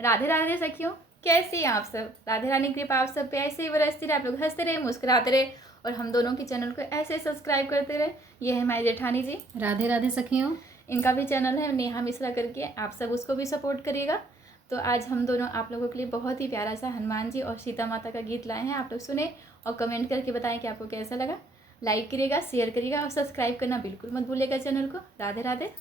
राधे राधे सखियों, कैसे हैं आप सब। राधे रानी की कृपा आप सब पे ऐसे ही बरसती रहे, आप लोग हंसते रहे, मुस्कुराते रहे और हम दोनों के चैनल को ऐसे सब्सक्राइब करते रहे। ये है हमारी जेठानी जी, राधे राधे सखियों। इनका भी चैनल है नेहा मिश्रा करके, आप सब उसको भी सपोर्ट करिएगा। तो आज हम दोनों आप लोगों के लिए बहुत ही प्यारा सा हनुमान जी और सीता माता का गीत लाए हैं। आप लोग सुने और कमेंट करके बताएं कि आपको कैसा लगा। लाइक करिएगा, शेयर करिएगा और सब्सक्राइब करना बिल्कुल मत भूलिएगा चैनल को। राधे राधे।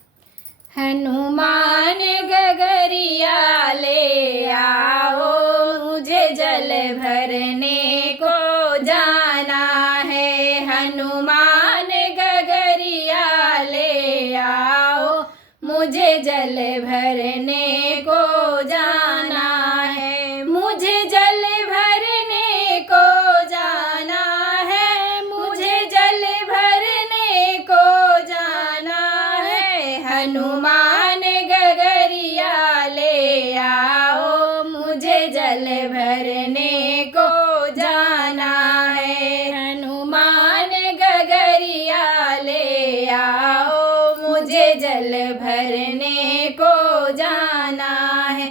हनुमान गगरिया ले आओ, मुझे जल भरने को जाना है। हनुमान गगरिया ले आओ, मुझे जल भरने को जाना है। मुझे जल भरने को जाना है, मुझे जल भरने को जाना है। हनुमान गगरिया ले आओ, मुझे जल भरने को जाना है। हनुमान गगरिया ले आओ, मुझे जल भरने को जाना है।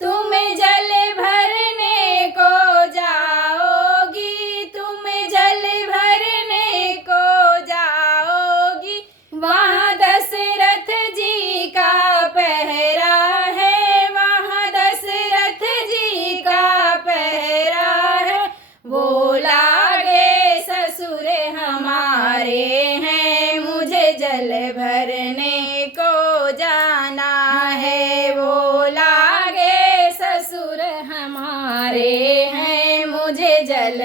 तुम जल भरने को जाओगी, तुम जल भरने को जाओगी, वहाँ दशरथ जी का पहरा है, वहाँ दशरथ जी का पहरा है। वो लागे ससुर हमारे हैं, मुझे जल भरने को जाना है। वो लागे ससुर हमारे हैं, मुझे जल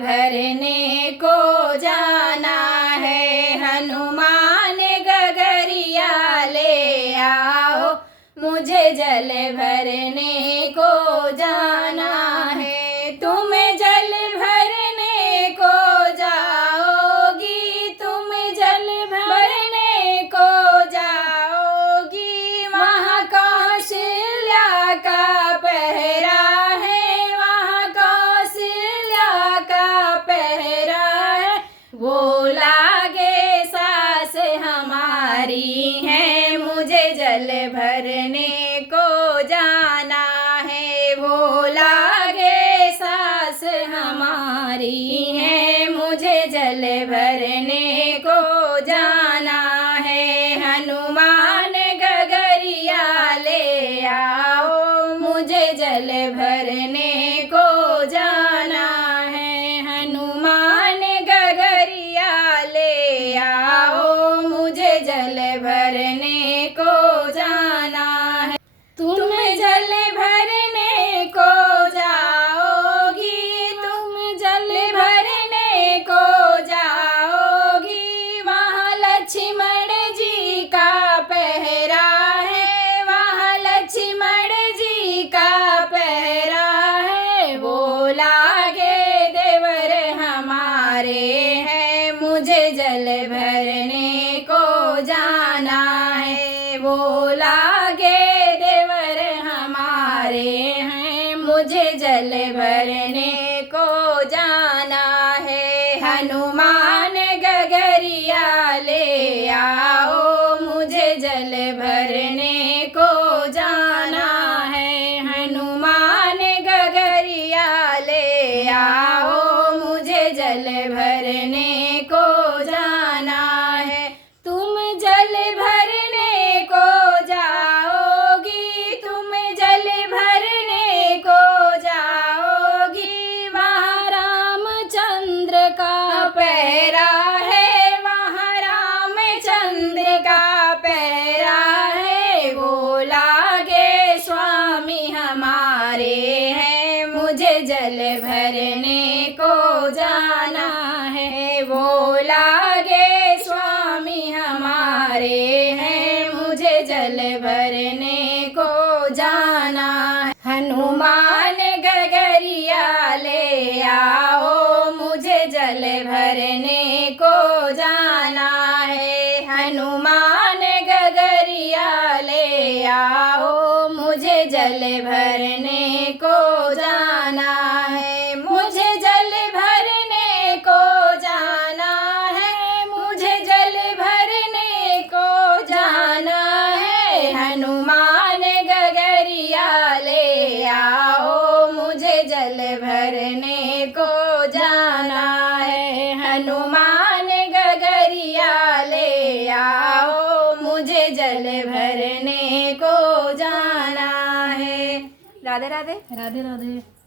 भरने को जाना है। हनुमान गगरिया ले आओ, मुझे जल भरने को जाना है। तुम जल भरने को जाओगी, तुम जल भरने को जाओगी, वहाँ कौशल्या का पहरा है, वहाँ कौशल्या का पहरा है। वो लागे सास हमारी है, मुझे जल भरने को जाना है। वो लागे सास हमारी है, मुझे जल भरने को जाना है। हनुमान गगरिया ले आओ, मुझे जल भरने को जाना है। हनुमान गगरिया ले आओ, मुझे जल भरने को जाना है। तुम जल भरने को जाओगी, तुम जल भरने को जाओगी, वहाँ लक्ष्मण जी का पहरा है, वहाँ लक्ष्मण जी का पहरा है। वो लागे देवर हमारे हैं, मुझे जल भरने को जाना है। वो लागे देवर हमारे हैं, मुझे जल भरने को जाना है। हनुमान गगरिया ले आओ, मुझे जल भरने को जाना है। हनुमान गगरिया ले आओ, मुझे जल भरने को जाना है। तुम जल भरने को जाओगी, तुम जल भरने को जाओगी, वहाँ रामचंद्र का पहरा है, वहाँ रामचंद्र का पहरा है। वो लागे स्वामी हमारे हैं, मुझे जल भरने को जाना है। वो लागे स्वामी हमारे हैं, मुझे जल भरने को जाना है। हनुमान गगरिया ले आओ, मुझे जल भरने को जाना है। हनुमान गगरिया ले आओ, मुझे जल भरने को जाना है। मुझे जल भरने को जाना है, मुझे जल भरने को जाना है। हनुमान जल भरने को जाना है। हनुमान गगरिया ले आओ, मुझे जल भरने को जाना है। राधे राधे। राधे राधे।